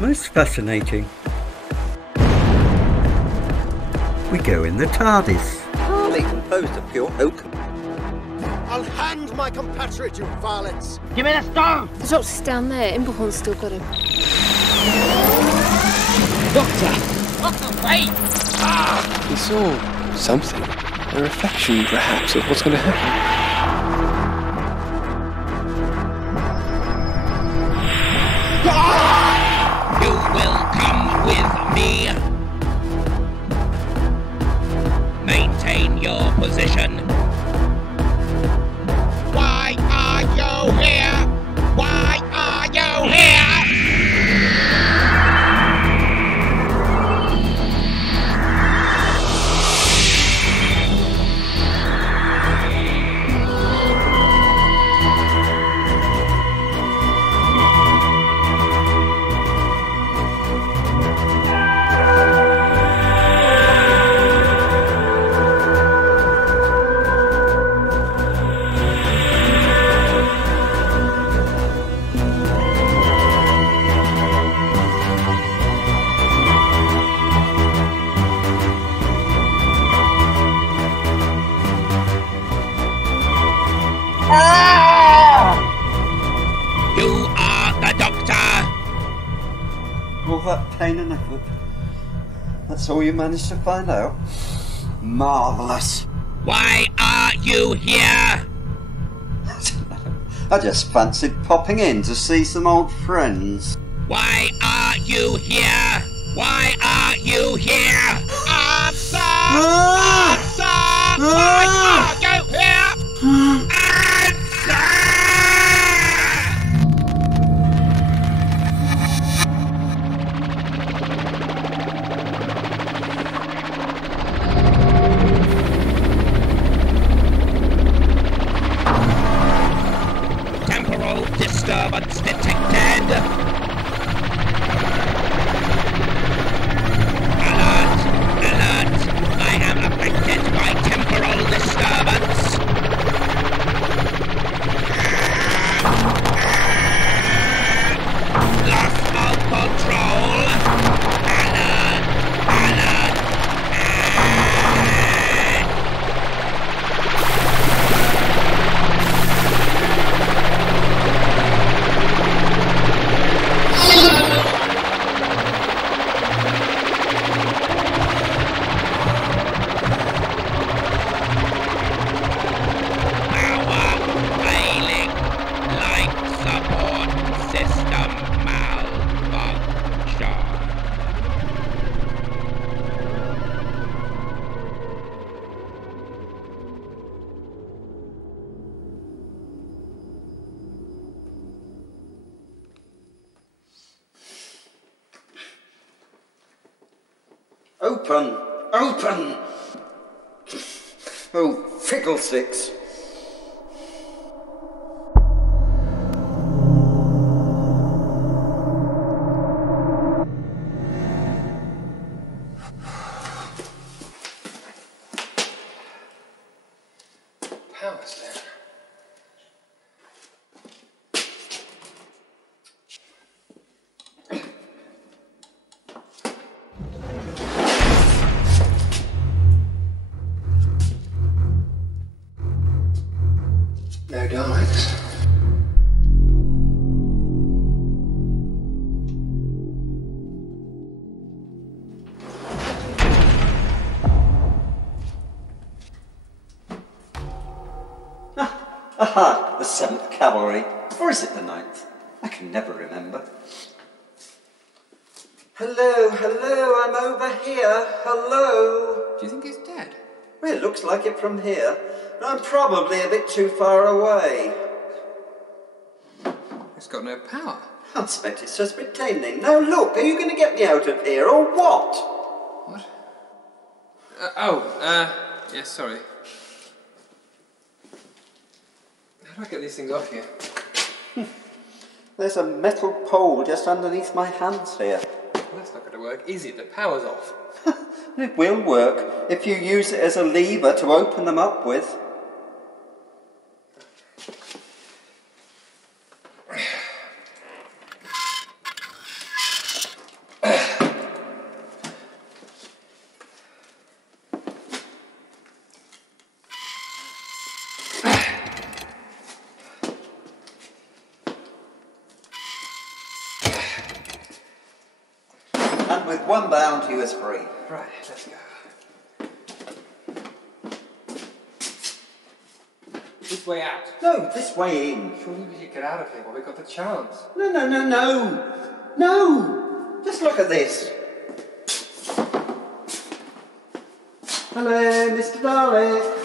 Most fascinating. We go in the TARDIS. Partly composed of pure oakum. I'll hang my compatriot, you varlets! Give me the stone! The doctor's down there. Imberhorn's still got him. Doctor! Doctor, wait! He saw something. A reflection, perhaps, of what's going to happen. You will come with me. Maintain your position. Why are you here? Why are you here? You are the Doctor! All that pain and effort. That's all you managed to find out? Marvellous. Why are you here? I just fancied popping in to see some old friends. Why are you here? Why are you here? Answer! Answer! Why are you here? Answer! Temporal disturbance detected. Alert! Alert! I am affected by temporal disturbance. Loss of control. Alert! Alert! Power failing. Life support system malfunction. Open! Open! Oh, fiddlesticks. Power's down. No Daleks. Aha, the 7th Cavalry. Or is it the 9th? I can never remember. Hello, hello, I'm over here. Hello. Do you think he's dead? Well, it looks like it from here. I'm probably a bit too far away. It's got no power. I expect it's just retaining. Now look, are you going to get me out of here or what? What? Yes, sorry. How do I get these things off here? There's a metal pole just underneath my hands here. That's not going to work, is it? The power's off. It will work if you use it as a lever to open them up with. with one bound he was free. Right, let's go. This way out. No, this way in. Surely we should get out of here while we got the chance. No. Just look at this. Hello, Mr. Dalek.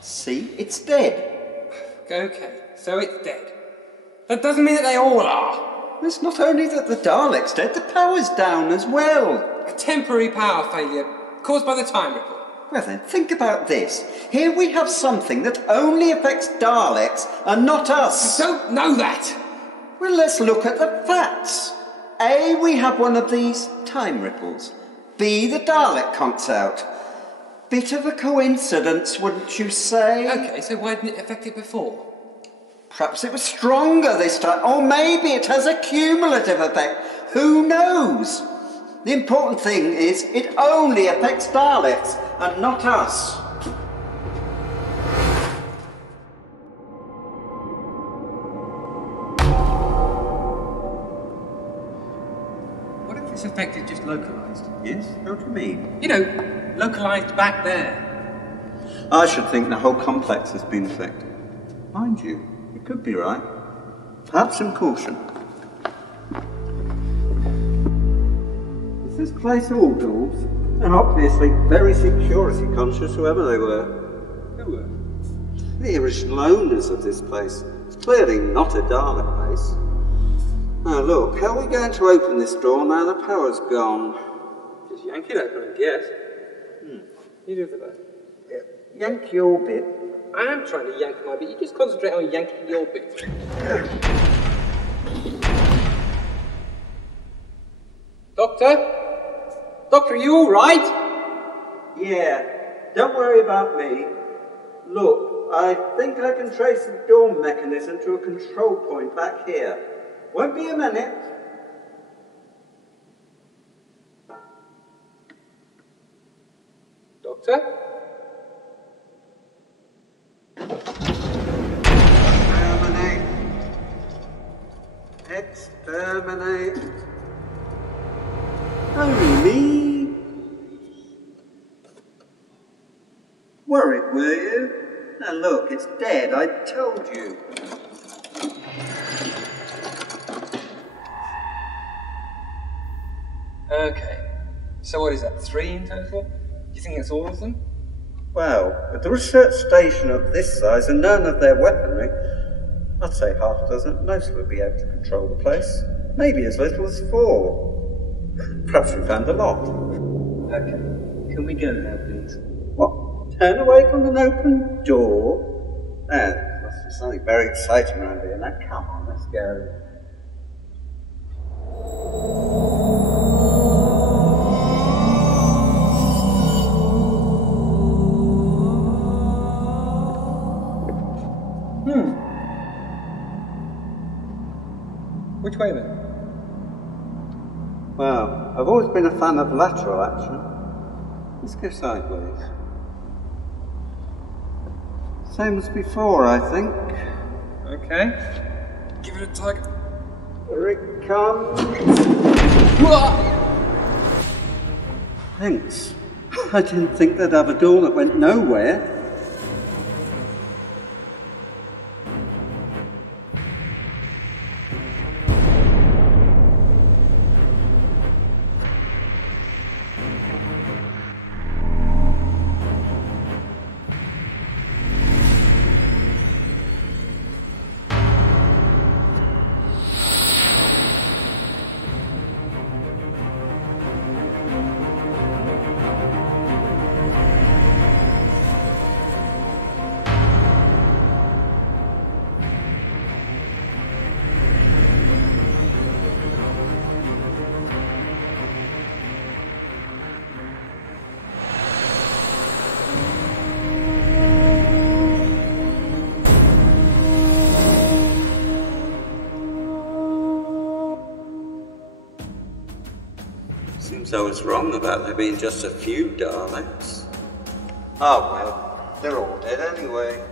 See, it's dead. Okay, so it's dead. That doesn't mean that they all are. It's not only that the Dalek's dead, the power's down as well. A temporary power failure caused by the time ripple. Well then, think about this. Here we have something that only affects Daleks and not us. I don't know that. Well, let's look at the facts. A, we have one of these time ripples. B, the Dalek conks out. Bit of a coincidence, wouldn't you say? Okay, so why didn't it affect it before? Perhaps it was stronger this time, or maybe it has a cumulative effect. Who knows? The important thing is it only affects Daleks and not us. What if this effect is just localised? Yes? How do you mean? You know, localised back there. I should think the whole complex has been affected. Mind you, you could be right. Have some caution. Is this place all doors? And obviously very security conscious, whoever they were. Who were? The original owners of this place. It's clearly not a Dalek base. Now look, how are we going to open this door now the power's gone? Just yank it open, I guess. You do the best. Yank your bit. I am trying to yank my bit. You just concentrate on yanking your bit. Doctor? Doctor, are you all right? Yeah, don't worry about me. Look, I think I can trace the door mechanism to a control point back here. Won't be a minute. Doctor? Exterminate. Only me. Worried, were you? Now look, it's dead, I told you. Okay. So what is that, 3 in total? Do you think it's all of them? Well, with the research station of this size and none of their weaponry, I'd say half a dozen at most would be able to control the place. Maybe as little as 4. Perhaps we found a lot. Okay. Can we go now, please? What? Turn away from an open door? There must be something very exciting around here. Now come on, let's go. Which way then? Well, I've always been a fan of lateral action. Let's go sideways. Same as before, I think. Okay. Give it a tug. Here it comes. Thanks. I didn't think they'd have a door that went nowhere. Seems I was wrong about there being just a few Daleks. Oh well, they're all dead anyway.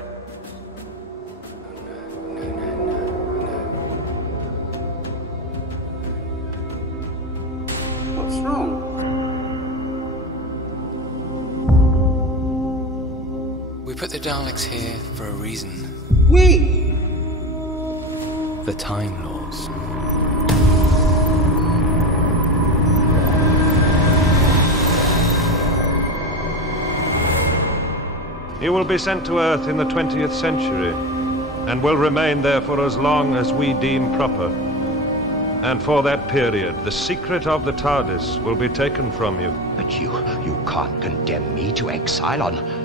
We put the Daleks here for a reason. We! The Time Lords. He will be sent to Earth in the 20th century, and will remain there for as long as we deem proper. And for that period, the secret of the TARDIS will be taken from you. But you can't condemn me to exile on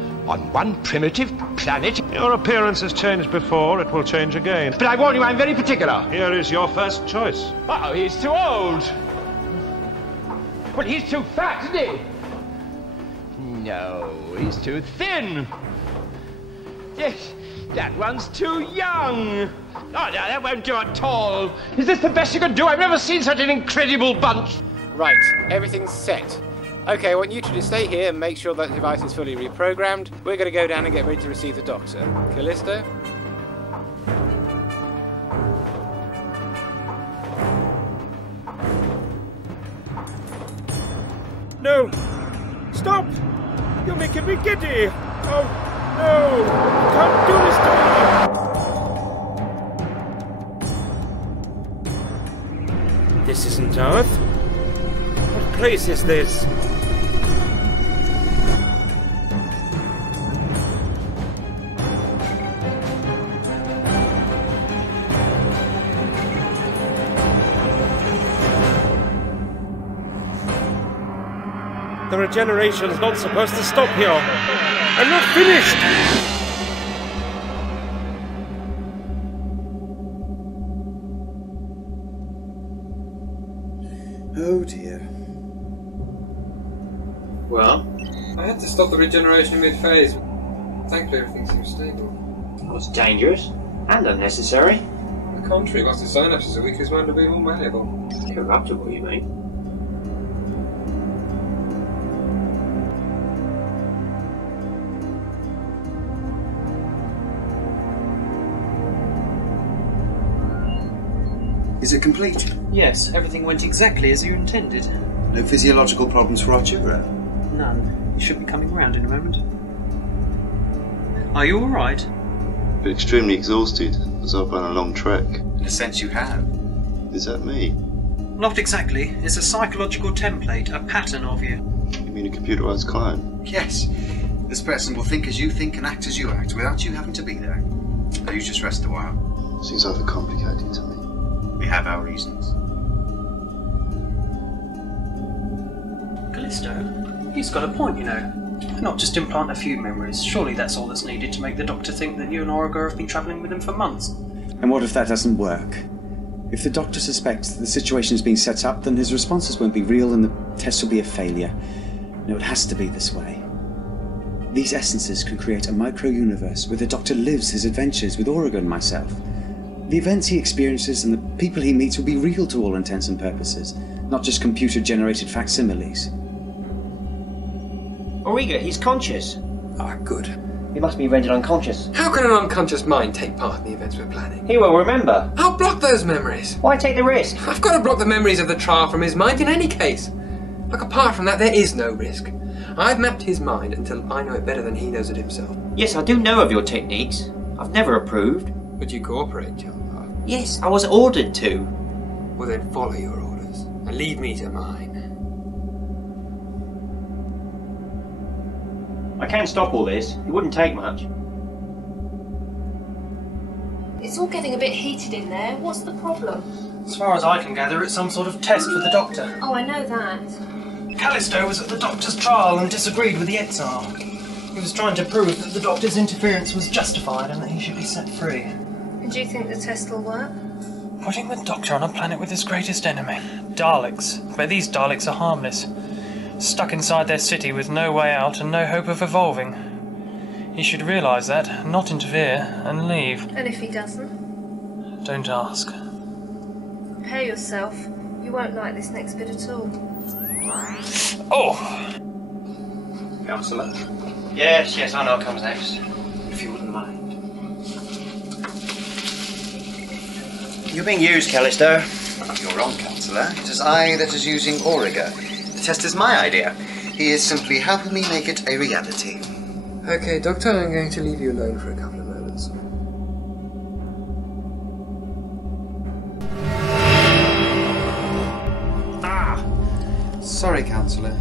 one primitive planet. Your appearance has changed before, it will change again. But I warn you, I'm very particular. Here is your first choice. Oh, he's too old. But he's too fat, isn't he? No, he's too thin. Yes, that one's too young. Oh, no, that won't do at all. Is this the best you can do? I've never seen such an incredible bunch. Right, everything's set. Okay, I want you two to stay here and make sure that device is fully reprogrammed. We're going to go down and get ready to receive the Doctor. Callisto? No! Stop! You're making me giddy! Oh, no! You can't do this to me! This isn't Earth. What place is this? The regeneration's not supposed to stop here. I'm not finished! Oh dear. Well, I had to stop the regeneration mid-phase. Thankfully everything seems stable. Well, it's dangerous and unnecessary. On the contrary, once the synapses are weak, it's bound to be more malleable. Corruptible, you mean? Is it complete? Yes, everything went exactly as you intended. No physiological problems for Arturo? None. He should be coming round in a moment. Are you alright? But extremely exhausted, as I've run a long trek. In a sense you have. Is that me? Not exactly. It's a psychological template, a pattern of you. You mean a computerised clone? Yes. This person will think as you think and act as you act, without you having to be there. So you just rest a while. Seems overcomplicated to me. We have our reasons. Callisto, he's got a point, you know. Why not just implant a few memories? Surely that's all that's needed to make the Doctor think that you and Origa have been travelling with him for months. And what if that doesn't work? If the Doctor suspects that the situation is being set up, then his responses won't be real and the test will be a failure. No, it has to be this way. These essences can create a micro-universe where the Doctor lives his adventures with Origa and myself. The events he experiences and the people he meets will be real to all intents and purposes, not just computer-generated facsimiles. Origa, he's conscious. Ah, good. He must be rendered unconscious. How can an unconscious mind take part in the events we're planning? He will remember. I'll block those memories. Why take the risk? I've got to block the memories of the trial from his mind in any case. Look, apart from that, there is no risk. I've mapped his mind until I know it better than he knows it himself. Yes, I do know of your techniques. I've never approved. Would you cooperate, John? Yes, I was ordered to. Well then follow your orders, and leave me to mine. I can stop all this. It wouldn't take much. It's all getting a bit heated in there. What's the problem? As far as I can gather, it's some sort of test for the Doctor. Oh, I know that. Callisto was at the Doctor's trial and disagreed with the Exar. He was trying to prove that the Doctor's interference was justified and that he should be set free. And do you think the test will work? Putting the Doctor on a planet with his greatest enemy, Daleks. But these Daleks are harmless. Stuck inside their city with no way out and no hope of evolving. He should realise that, not interfere, and leave. And if he doesn't? Don't ask. Prepare yourself. You won't like this next bit at all. Oh! Councillor? Yes, I know what comes next. If you wouldn't mind. You're being used, Callisto. You're wrong, Councillor. It is I that is using Origa. The test is my idea. He is simply helping me make it a reality. Okay, Doctor, I'm going to leave you alone for a couple of moments. Sorry, Counsellor,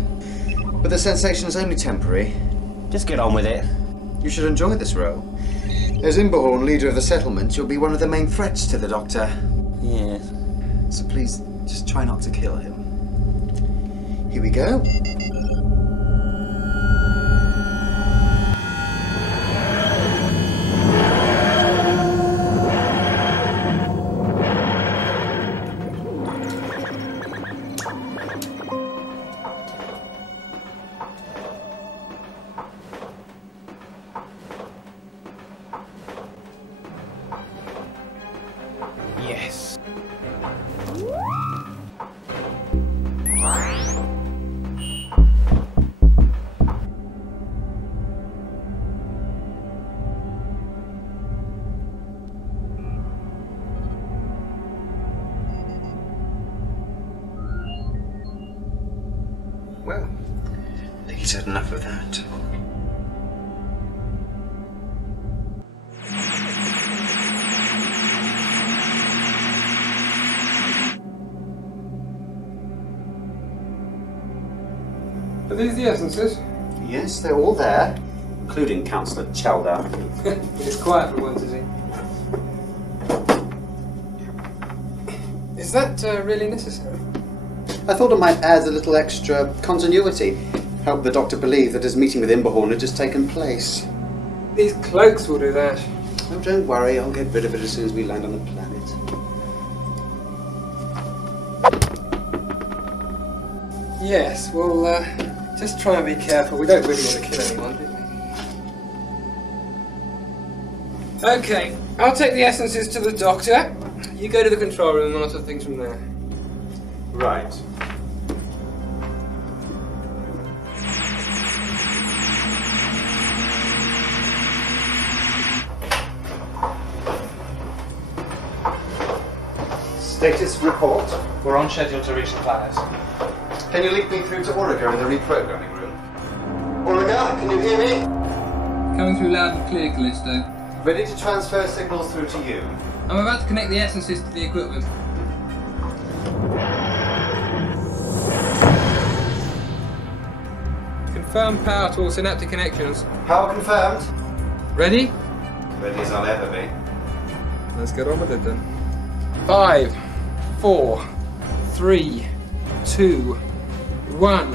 but the sensation is only temporary. Just get on with it. You should enjoy this role. As Imberhorn, leader of the settlement, you'll be one of the main threats to the Doctor. Yes. So please, just try not to kill him. Here we go. Yes. Well, I think he's had enough of that. Are these the essences? Yes, they're all there, including Councillor Chaldar. He's quiet for once, is he? Is that really necessary? I thought it might add a little extra continuity. Help the Doctor believe that his meeting with Imberhorn had just taken place. These cloaks will do that. Oh, don't worry, I'll get rid of it as soon as we land on the planet. Yes, well, just try and be careful. We don't really want to kill anyone, do we? Okay, I'll take the essences to the Doctor. You go to the control room and monitor things from there. Right. Status report. We're on schedule to reach the planet. Can you link me through to Auriga in the reprogramming room? Auriga, can you hear me? Coming through loud and clear, Callisto. Ready to transfer signals through to you. I'm about to connect the essences to the equipment. Confirm power to all synaptic connections. Power confirmed. Ready? Ready as I'll ever be. Let's get on with it then. 5, 4, 3, 2, 1.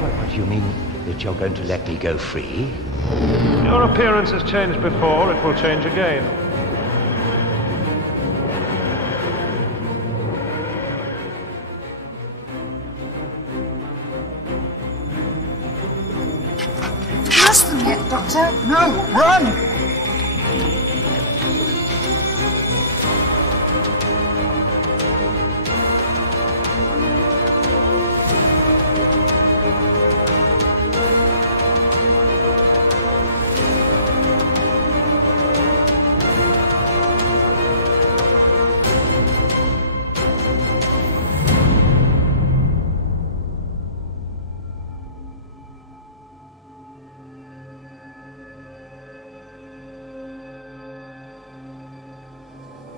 What do you mean that you're going to let me go free? Your appearance has changed before, it will change again. Trust them yet, Doctor? No, run!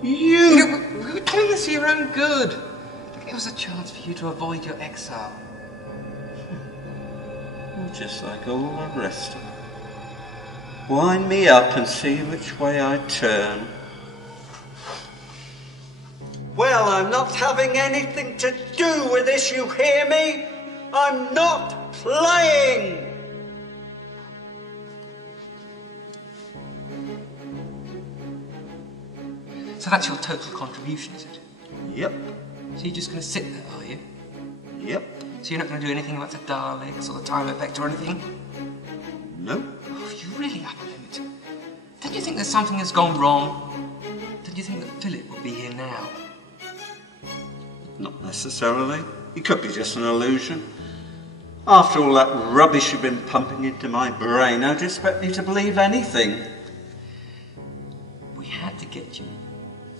We were doing this for your own good. It was a chance for you to avoid your exile. Just like all the rest of them. Wind me up and see which way I turn. Well, I'm not having anything to do with this, you hear me? I'm not playing! So that's your total contribution, is it? Yep. So you're just going to sit there, are you? Yep. So you're not going to do anything about the Daleks or the time effect or anything? Nope. Oh, you're really up a limit. Don't you think there's something that's gone wrong? Don't you think that Philip will be here now? Not necessarily. It could be just an illusion. After all that rubbish you've been pumping into my brain, how'd you expect me to believe anything? We had to get you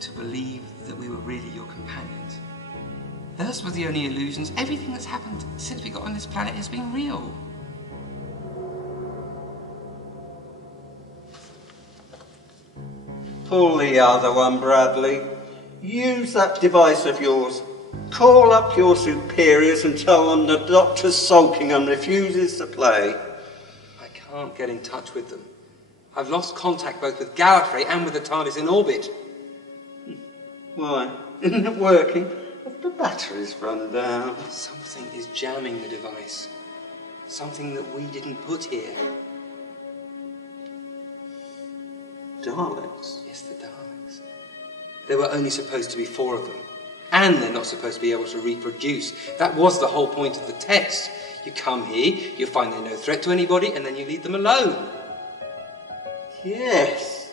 to believe that we were really your companions. Those were the only illusions. Everything that's happened since we got on this planet has been real. Pull the other one, Bradley. Use that device of yours. Call up your superiors and tell them the doctor's sulking and refuses to play. I can't get in touch with them. I've lost contact both with Gallifrey and with the TARDIS in orbit. Why? Isn't it working? The batteries run down. Something is jamming the device. Something that we didn't put here. Daleks? Yes, the Daleks. There were only supposed to be 4 of them. And they're not supposed to be able to reproduce. That was the whole point of the test. You come here, you find they're no threat to anybody, and then you leave them alone. Yes.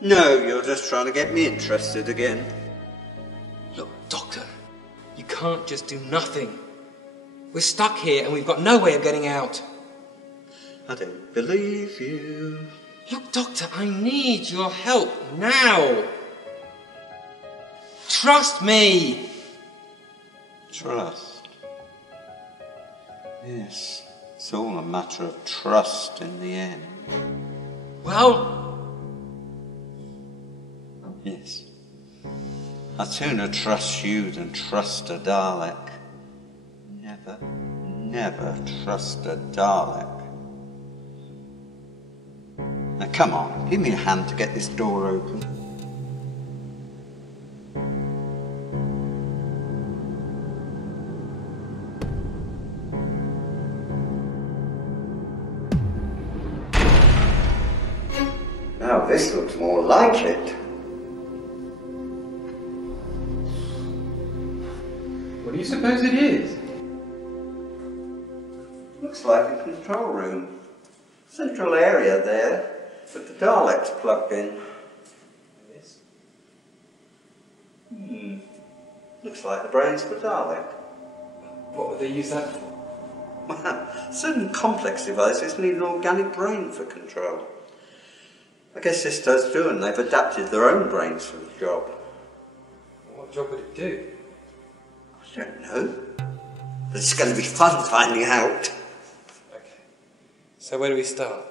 No, you're just trying to get me interested again. Look, Doctor, you can't just do nothing. We're stuck here and we've got no way of getting out. I don't believe you. Look, Doctor, I need your help now. Trust me. Trust? Yes, it's all a matter of trust in the end. Well... Yes. I'd sooner trust you than trust a Dalek. Never, never trust a Dalek. Now come on, give me a hand to get this door open. Now this looks more like it. What do you suppose it is? Looks like a control room. Central area there, with the Daleks plugged in. Yes. Looks like the brains of a Dalek. What would they use that for? Well, certain complex devices need an organic brain for control. I guess this does do, and they've adapted their own brains for the job. What job would it do? I don't know. But it's going to be fun finding out. Okay. So where do we start?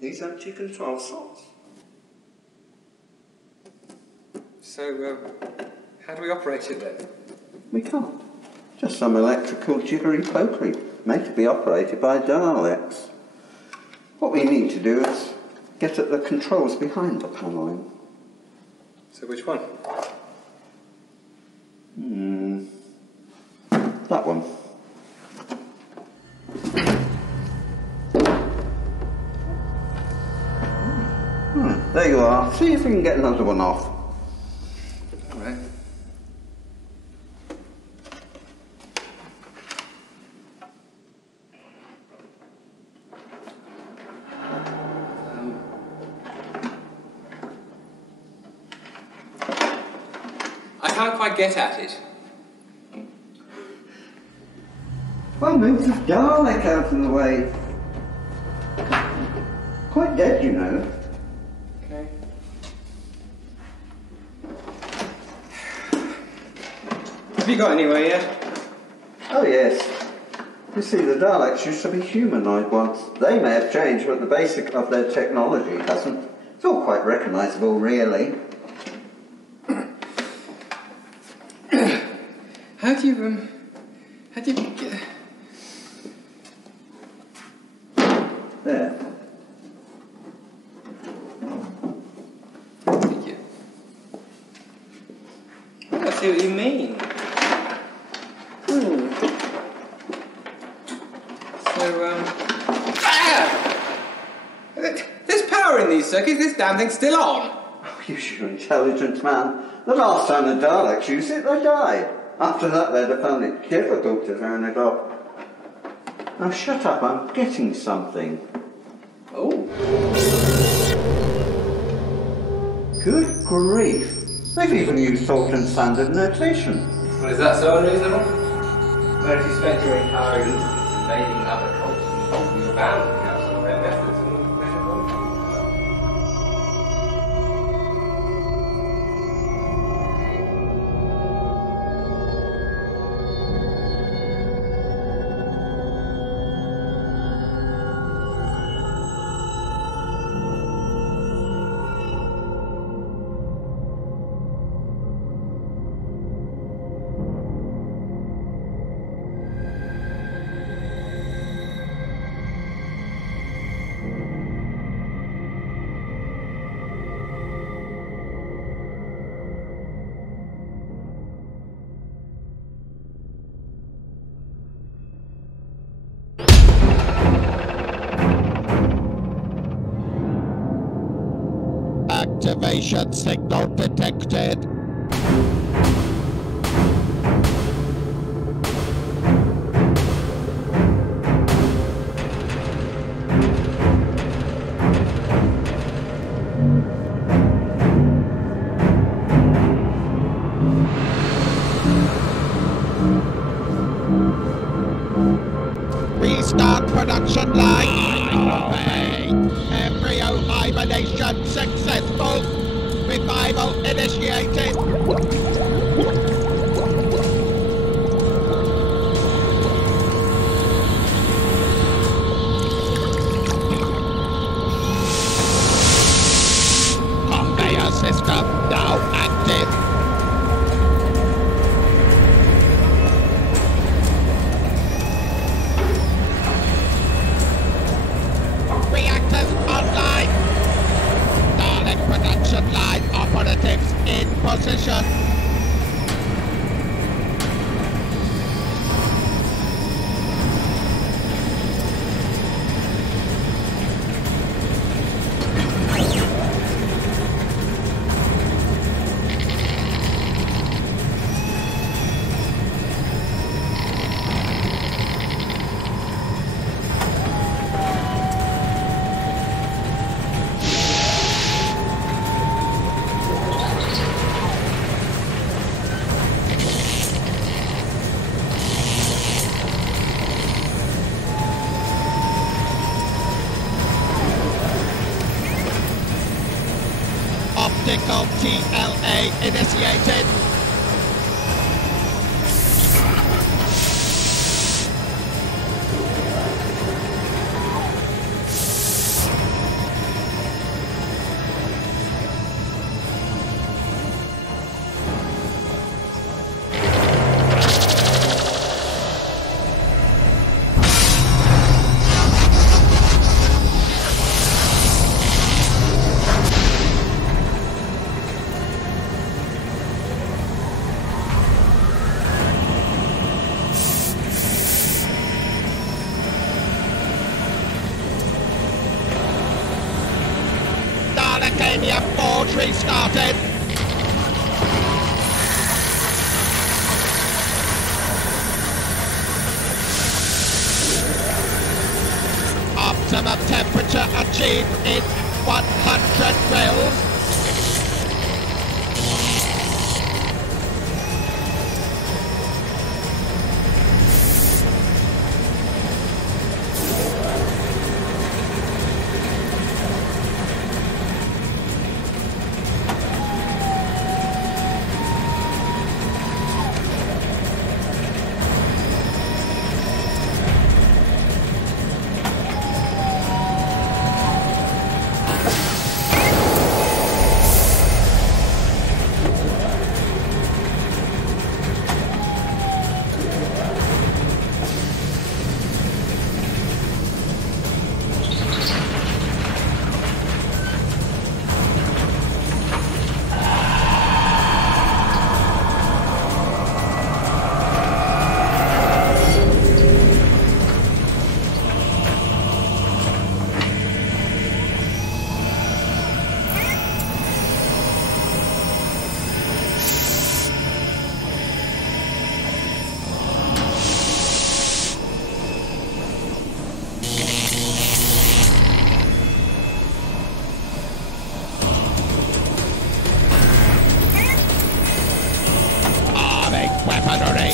These empty control slots. So, how do we operate it then? We can't. Just some electrical jiggery-pokery, meant to be operated by Daleks. What we need to do is get at the controls behind the panelling. So which one? That one. There you are. See if we can get another one off. All right. I can't quite get at it. Well, move the Dalek out of the way. Quite dead, you know. Okay. Have you got anywhere yet? Oh, yes. You see, the Daleks used to be humanoid once. They may have changed, but the basic of their technology hasn't. It's all quite recognisable, really. How do you get... There. Thank you. I see what you mean. So, there's power in these circuits. This damn thing's still on. Oh, use your intelligence, man. The last time the Daleks used it, they died. After that, they'd have found it difficult to turn it off. Now shut up, I'm getting something. Oh. Good grief. They've even used salt and standard notation. Well, is that so unreasonable? Well, if you spent your entire youth invading other cultures, you're bound to have some of their methods and better Activation signal detected. Restart production line. Embryo hibernation successful. Revival initiated. Conveyor system now active. Reactors online. Dalek production line operatives in position. Optical TLA initiated. Dalekania Forge restarted. Optimum temperature achieved in 100 mils. Weaponry.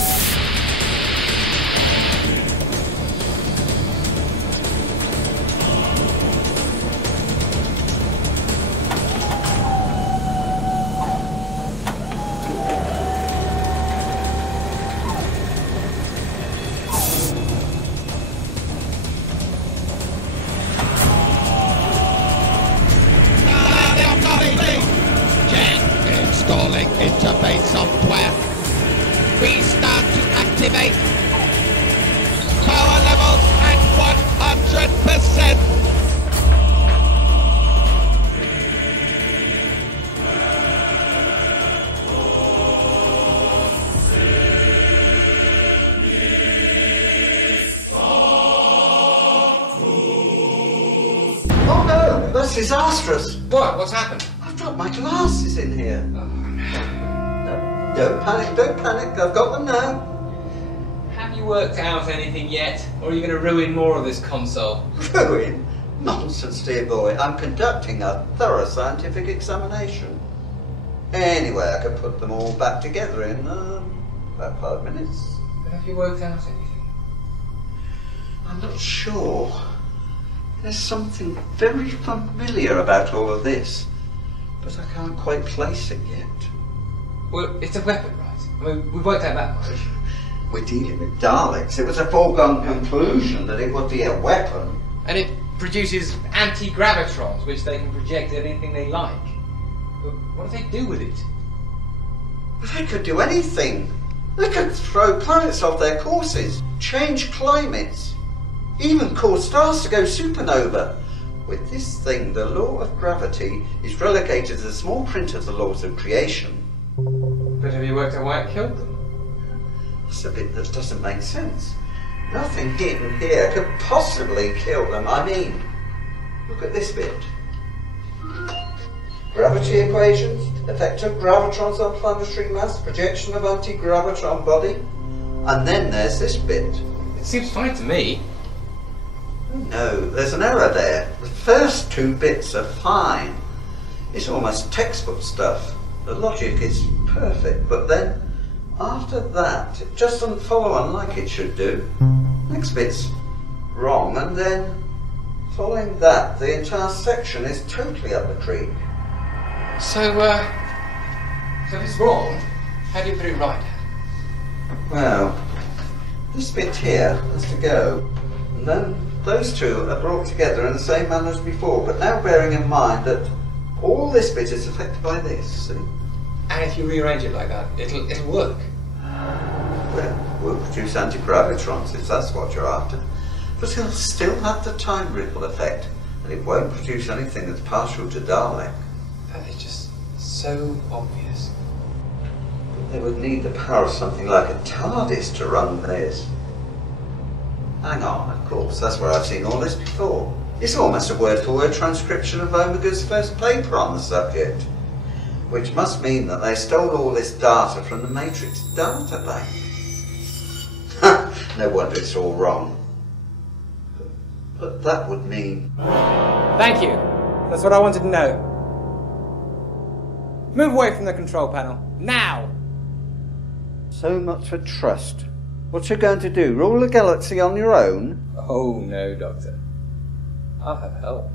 Installing interface software. Restart to activate. Power levels at 100%. Oh no, that's disastrous. What? What's happened? I've dropped got my glasses in here. No, don't panic, I've got them now. Have you worked out anything yet? Or are you going to ruin more of this console? Ruin? Nonsense, dear boy. I'm conducting a thorough scientific examination. Anyway, I could put them all back together in about 5 minutes. But have you worked out anything? I'm not sure. There's something very familiar about all of this, but I can't quite place it yet. Well, it's a weapon, right? I mean, we've worked out that much. We're dealing with Daleks. It was a foregone conclusion that it would be a weapon. And it produces anti-gravitrons, which they can project anything they like. But what do they do with it? They could do anything. They could throw planets off their courses, change climates, even cause stars to go supernova. With this thing, the law of gravity is relegated to the small print of the laws of creation. But have you worked out why it killed them? That's a bit that doesn't make sense. Nothing hidden here could possibly kill them. I mean, look at this bit. Gravity equations, effect of gravitrons on planetary mass, projection of anti-gravitron body. And then there's this bit. It seems fine to me. No, there's an error there. The first two bits are fine. It's almost textbook stuff. The logic is perfect, but then after that, it just doesn't follow on like it should do. Next bit's wrong, and then following that, the entire section is totally up the creek. So if it's wrong, how do you put it right? Well, this bit here has to go, and then those two are brought together in the same manner as before, but now bearing in mind that all this bit is affected by this, see? And if you rearrange it like that, it'll work. Well, we'll produce anti-gravitrons if that's what you're after. But it'll still have the time ripple effect, and it won't produce anything that's partial to Dalek. That is just so obvious. But they would need the power of something like a TARDIS to run this. Hang on, of course, that's where I've seen all this before. It's almost a word-for-word transcription of Omega's first paper on the subject. Which must mean that they stole all this data from the Matrix database. No wonder it's all wrong. But that would mean... Thank you. That's what I wanted to know. Move away from the control panel. Now! So much for trust. What you going to do? Rule the galaxy on your own? Oh no, Doctor. I'll have help.